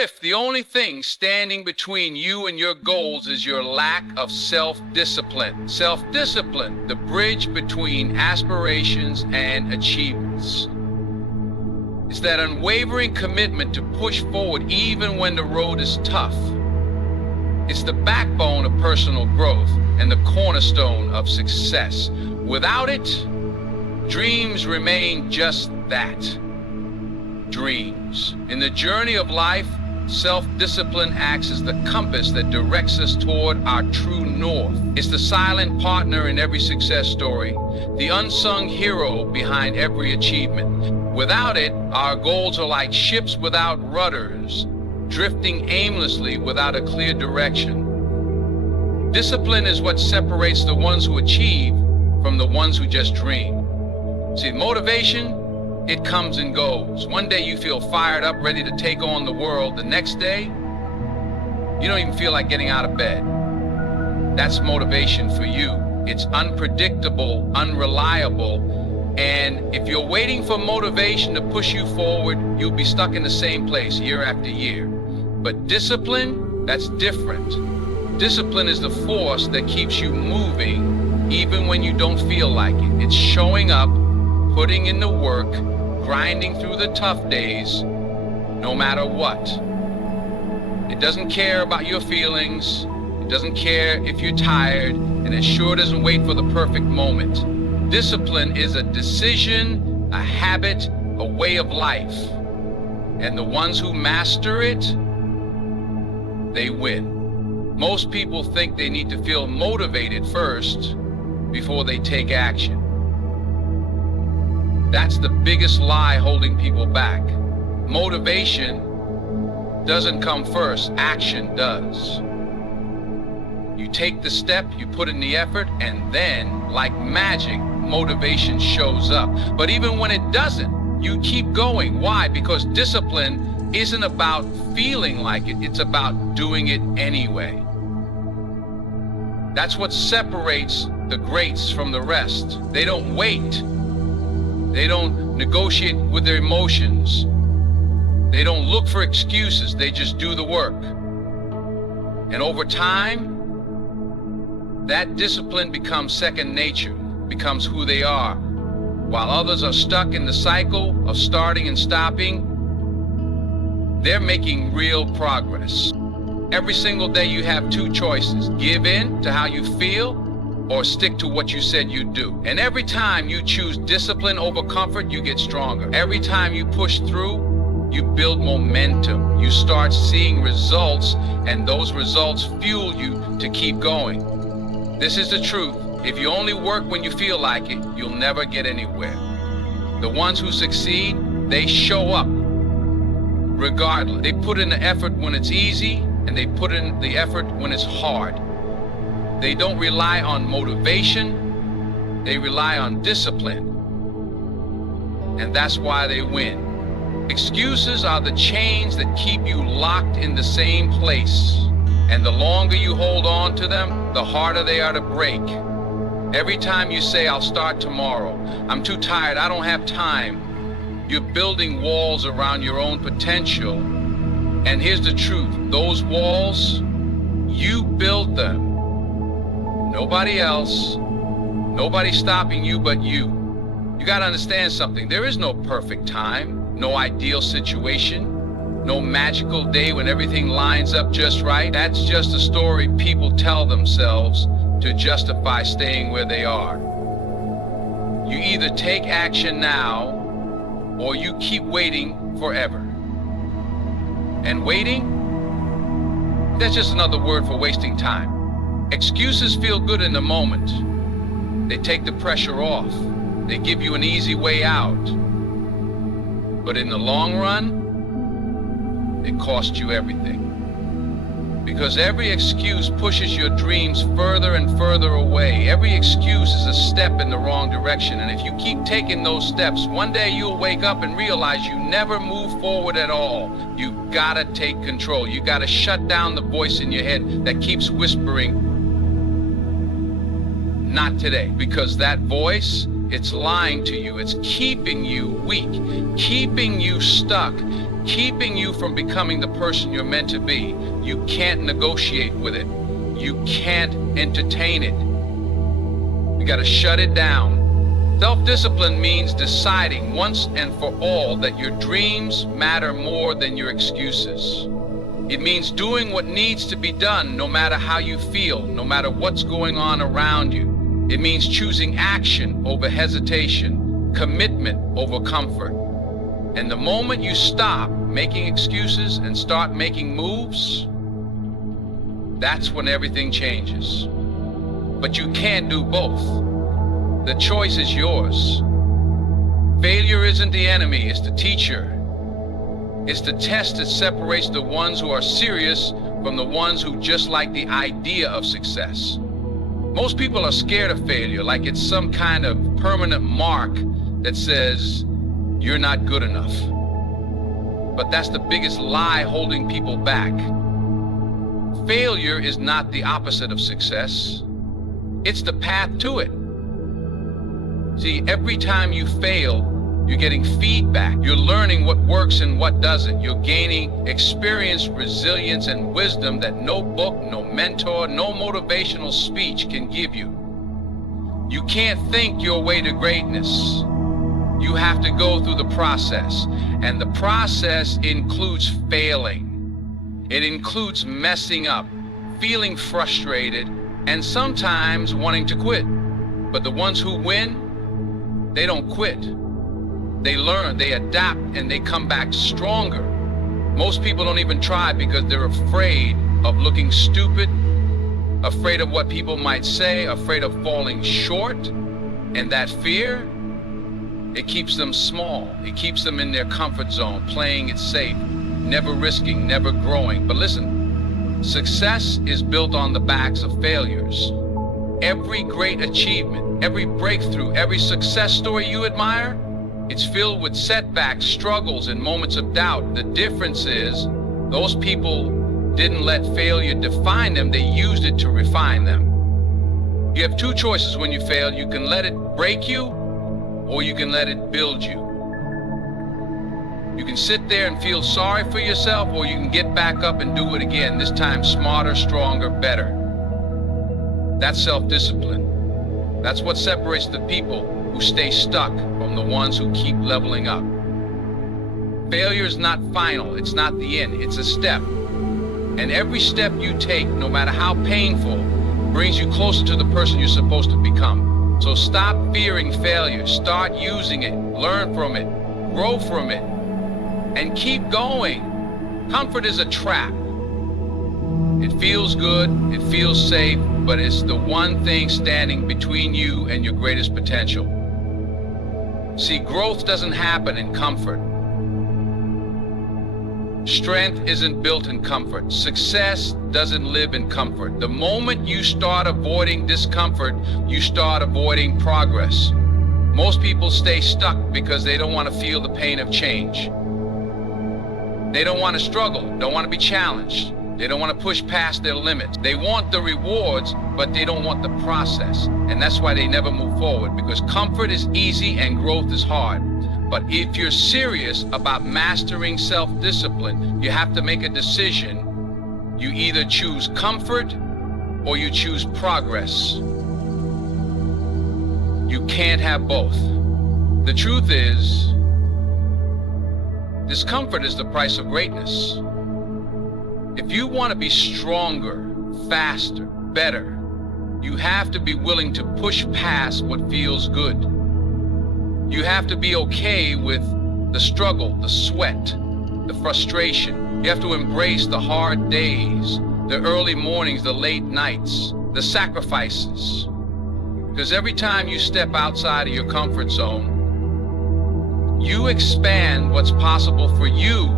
if the only thing standing between you and your goals is your lack of self-discipline? Self-discipline, the bridge between aspirations and achievements. It's that unwavering commitment to push forward even when the road is tough. It's the backbone of personal growth and the cornerstone of success. Without it, dreams remain just that, dreams. In the journey of life, self-discipline acts as the compass that directs us toward our true north. It's the silent partner in every success story, the unsung hero behind every achievement. Without it, our goals are like ships without rudders, drifting aimlessly without a clear direction. Discipline is what separates the ones who achieve from the ones who just dream. See, motivation, it comes and goes. One day you feel fired up, ready to take on the world. The next day, you don't even feel like getting out of bed. That's motivation for you. It's unpredictable, unreliable, and if you're waiting for motivation to push you forward, you'll be stuck in the same place year after year. But discipline, that's different. Discipline is the force that keeps you moving even when you don't feel like it. It's showing up, putting in the work, grinding through the tough days, no matter what. It doesn't care about your feelings. It doesn't care if you're tired, and it sure doesn't wait for the perfect moment. Discipline is a decision, a habit, a way of life. And the ones who master it, they win. Most people think they need to feel motivated first before they take action. That's the biggest lie holding people back. Motivation doesn't come first, action does. You take the step, you put in the effort, and then, like magic, motivation shows up. But even when it doesn't, you keep going. Why? Because discipline isn't about feeling like it, it's about doing it anyway. That's what separates the greats from the rest. They don't wait. They don't negotiate with their emotions. They don't look for excuses. They just do the work. And over time, that discipline becomes second nature, becomes who they are. While others are stuck in the cycle of starting and stopping, they're making real progress. Every single day you have two choices: give in to how you feel or stick to what you said you'd do. And every time you choose discipline over comfort, you get stronger. Every time you push through, you build momentum. You start seeing results, and those results fuel you to keep going. This is the truth. If you only work when you feel like it, you'll never get anywhere. The ones who succeed, they show up regardless. They put in the effort when it's easy, and they put in the effort when it's hard. They don't rely on motivation, they rely on discipline. And that's why they win. Excuses are the chains that keep you locked in the same place. And the longer you hold on to them, the harder they are to break. Every time you say, I'll start tomorrow, I'm too tired, I don't have time, you're building walls around your own potential. And here's the truth, those walls, you build them. Nobody else, nobody stopping you but you. You gotta understand something, there is no perfect time, no ideal situation, no magical day when everything lines up just right. That's just a story people tell themselves to justify staying where they are. You either take action now, or you keep waiting forever. And waiting, that's just another word for wasting time. Excuses feel good in the moment. They take the pressure off. They give you an easy way out. But in the long run, it costs you everything. Because every excuse pushes your dreams further and further away. Every excuse is a step in the wrong direction. And if you keep taking those steps, one day you'll wake up and realize you never move forward at all. You gotta take control. You gotta shut down the voice in your head that keeps whispering, not today. Because that voice, it's lying to you. It's keeping you weak, keeping you stuck, keeping you from becoming the person you're meant to be. You can't negotiate with it. You can't entertain it. You got to shut it down. Self-discipline means deciding once and for all that your dreams matter more than your excuses. It means doing what needs to be done no matter how you feel, no matter what's going on around you. It means choosing action over hesitation, commitment over comfort. And the moment you stop making excuses and start making moves, that's when everything changes. But you can't do both. The choice is yours. Failure isn't the enemy, it's the teacher. It's the test that separates the ones who are serious from the ones who just like the idea of success. Most people are scared of failure like it's some kind of permanent mark that says you're not good enough. But that's the biggest lie holding people back. Failure is not the opposite of success. It's the path to it. See, every time you fail, you're getting feedback. You're learning what works and what doesn't. You're gaining experience, resilience, and wisdom that no book, no mentor, no motivational speech can give you. You can't think your way to greatness. You have to go through the process. And the process includes failing. It includes messing up, feeling frustrated, and sometimes wanting to quit. But the ones who win, they don't quit. They learn, they adapt, and they come back stronger. Most people don't even try because they're afraid of looking stupid, afraid of what people might say, afraid of falling short. And that fear, it keeps them small. It keeps them in their comfort zone, playing it safe, never risking, never growing. But listen, success is built on the backs of failures. Every great achievement, every breakthrough, every success story you admire, it's filled with setbacks, struggles, and moments of doubt. The difference is those people didn't let failure define them. They used it to refine them. You have two choices when you fail. You can let it break you, or you can let it build you. You can sit there and feel sorry for yourself, or you can get back up and do it again, this time smarter, stronger, better. That's self-discipline. That's what separates the people who stay stuck from the ones who keep leveling up. Failure is not final, it's not the end, it's a step. And every step you take, no matter how painful, brings you closer to the person you're supposed to become. So stop fearing failure, start using it, learn from it, grow from it, and keep going. Comfort is a trap. It feels good, it feels safe, but it's the one thing standing between you and your greatest potential. See, growth doesn't happen in comfort. Strength isn't built in comfort. Success doesn't live in comfort. The moment you start avoiding discomfort, you start avoiding progress. Most people stay stuck because they don't want to feel the pain of change. They don't want to struggle, don't want to be challenged. They don't want to push past their limits. They want the rewards, but they don't want the process. And that's why they never move forward, because comfort is easy and growth is hard. But if you're serious about mastering self-discipline, you have to make a decision. You either choose comfort or you choose progress. You can't have both. The truth is, discomfort is the price of greatness. If you want to be stronger, faster, better, you have to be willing to push past what feels good. You have to be okay with the struggle, the sweat, the frustration. You have to embrace the hard days, the early mornings, the late nights, the sacrifices. Because every time you step outside of your comfort zone, you expand what's possible for you.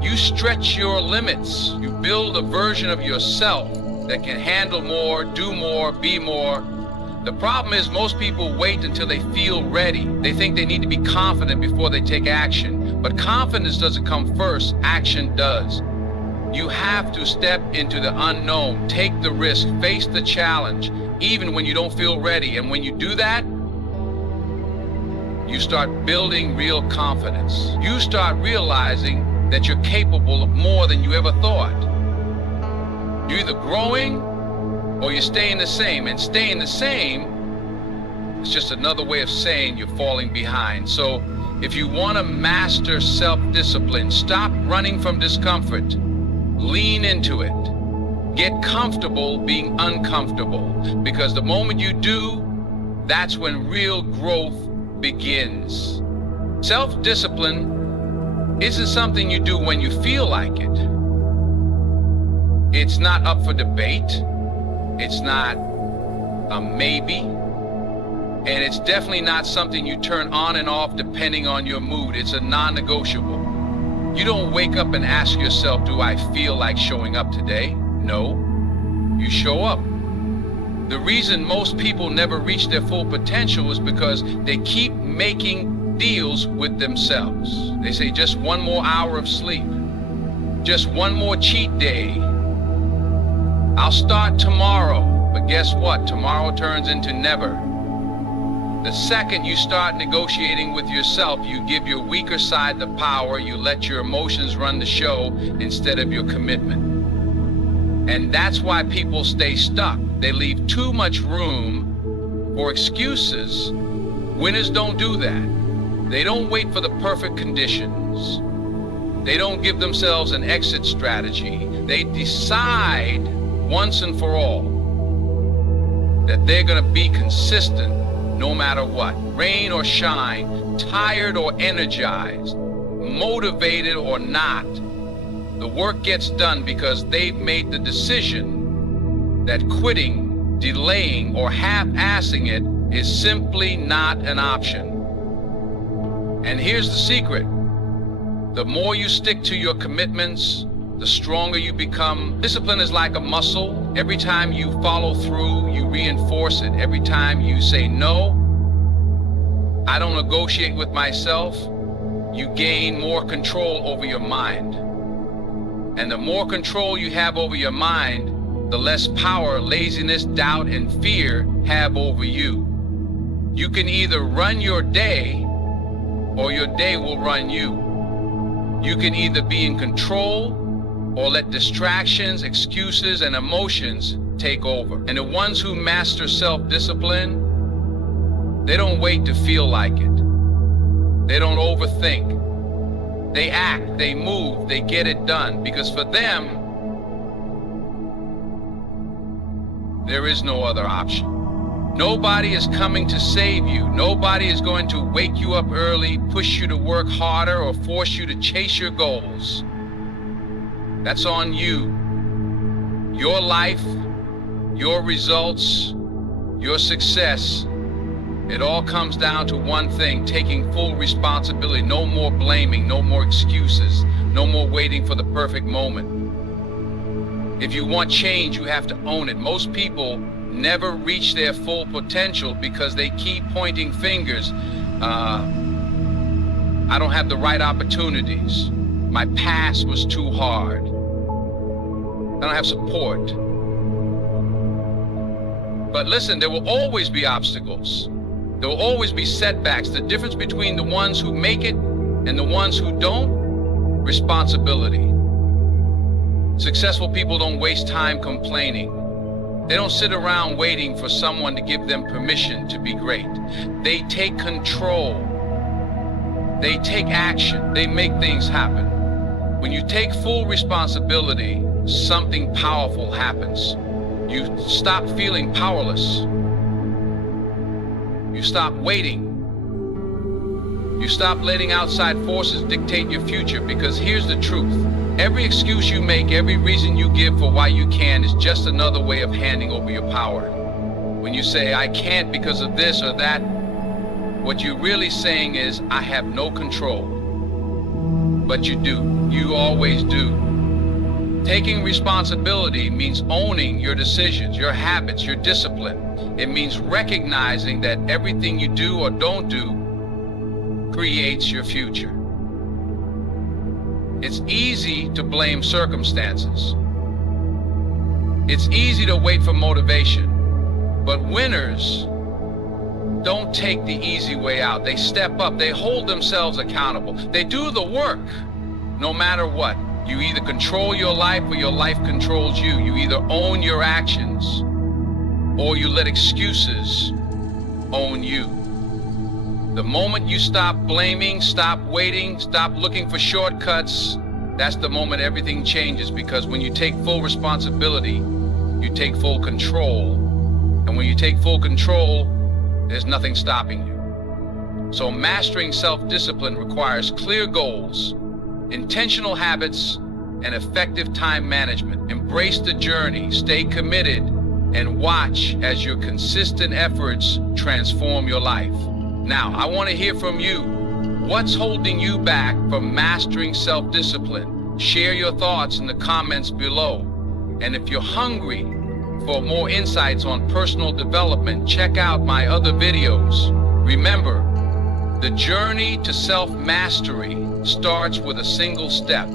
You stretch your limits. You build a version of yourself that can handle more, do more, be more. The problem is most people wait until they feel ready. They think they need to be confident before they take action. But confidence doesn't come first, action does. You have to step into the unknown, take the risk, face the challenge, even when you don't feel ready. And when you do that, you start building real confidence. You start realizing that you're capable of more than you ever thought. You're either growing or you're staying the same. And staying the same is just another way of saying you're falling behind. So if you want to master self-discipline, stop running from discomfort. Lean into it. Get comfortable being uncomfortable, because the moment you do, that's when real growth begins. Self-discipline isn't something you do when you feel like it. It's not up for debate. It's not a maybe. And it's definitely not something you turn on and off depending on your mood. It's a non-negotiable. You don't wake up and ask yourself, do I feel like showing up today? No, you show up. The reason most people never reach their full potential is because they keep making deals with themselves. They say just one more hour of sleep, just one more cheat day. I'll start tomorrow, but guess what? Tomorrow turns into never. The second you start negotiating with yourself, you give your weaker side the power, you let your emotions run the show instead of your commitment. And that's why people stay stuck. They leave too much room for excuses. Winners don't do that. They don't wait for the perfect conditions. They don't give themselves an exit strategy. They decide once and for all that they're going to be consistent no matter what. Rain or shine, tired or energized, motivated or not. The work gets done because they've made the decision that quitting, delaying, or half-assing it is simply not an option. And here's the secret. The more you stick to your commitments, the stronger you become. Discipline is like a muscle. Every time you follow through, you reinforce it. Every time you say no, I don't negotiate with myself, you gain more control over your mind. And the more control you have over your mind, the less power laziness, doubt, and fear have over you. You can either run your day or your day will run you. You can either be in control or let distractions, excuses, and emotions take over. And the ones who master self-discipline, they don't wait to feel like it. They don't overthink. They act, they move, they get it done. Because for them, there is no other option. Nobody is coming to save you. Nobody is going to wake you up early, push you to work harder, or force you to chase your goals. That's on you. Your life, your results, your success, it all comes down to one thing: taking full responsibility. No more blaming, no more excuses, no more waiting for the perfect moment. If you want change, you have to own it. Most people never reach their full potential because they keep pointing fingers. I don't have the right opportunities. My past was too hard. I don't have support. But listen, there will always be obstacles. There will always be setbacks. The difference between the ones who make it and the ones who don't, responsibility. Successful people don't waste time complaining. They don't sit around waiting for someone to give them permission to be great. They take control. They take action. They make things happen. When you take full responsibility, something powerful happens. You stop feeling powerless. You stop waiting. You stop letting outside forces dictate your future, because here's the truth. Every excuse you make, every reason you give for why you can is just another way of handing over your power. When you say, I can't because of this or that, what you're really saying is, I have no control. But you do. You always do. Taking responsibility means owning your decisions, your habits, your discipline. It means recognizing that everything you do or don't do creates your future. It's easy to blame circumstances. It's easy to wait for motivation. But winners don't take the easy way out. They step up. They hold themselves accountable. They do the work, no matter what. You either control your life or your life controls you. You either own your actions or you let excuses own you. The moment you stop blaming, stop waiting, stop looking for shortcuts, that's the moment everything changes, because when you take full responsibility, you take full control. And when you take full control, there's nothing stopping you. So mastering self-discipline requires clear goals, intentional habits, and effective time management. Embrace the journey, stay committed, and watch as your consistent efforts transform your life. Now, I want to hear from you. What's holding you back from mastering self-discipline? Share your thoughts in the comments below. And if you're hungry for more insights on personal development, check out my other videos. Remember, the journey to self-mastery starts with a single step.